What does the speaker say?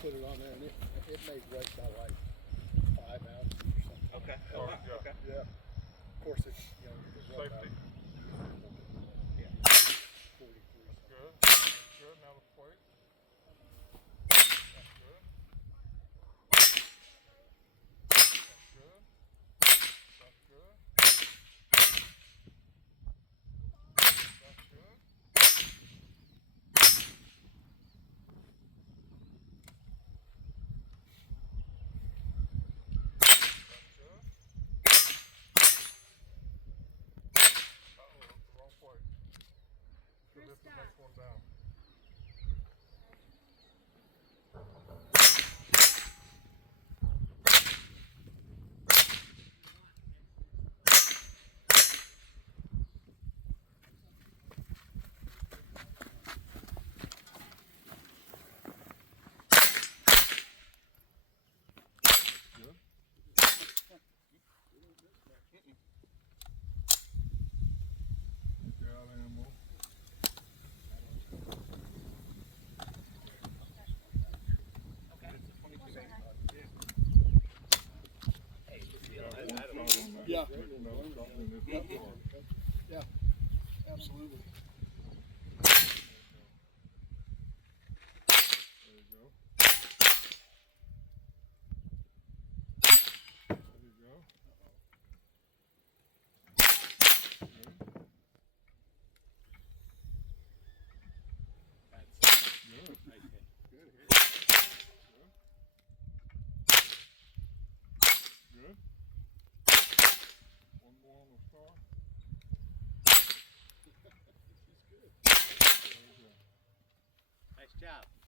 put it on there, and it made weight by like 5 ounces or something. Okay. Oh, wow. yeah. Okay. Yeah. Of course, it's the rough Safety. Yeah. 43 That's something. good. That's good. Now the plate. That's good. That's good. That's good. That's good. That's good. Uh-oh, that's the wrong plate. Should lift the next one down. Good. Get out animal. Yeah. Yep. Yeah. Absolutely. There you go. There you go. Good. Good. One more on the star. There you go. Nice job.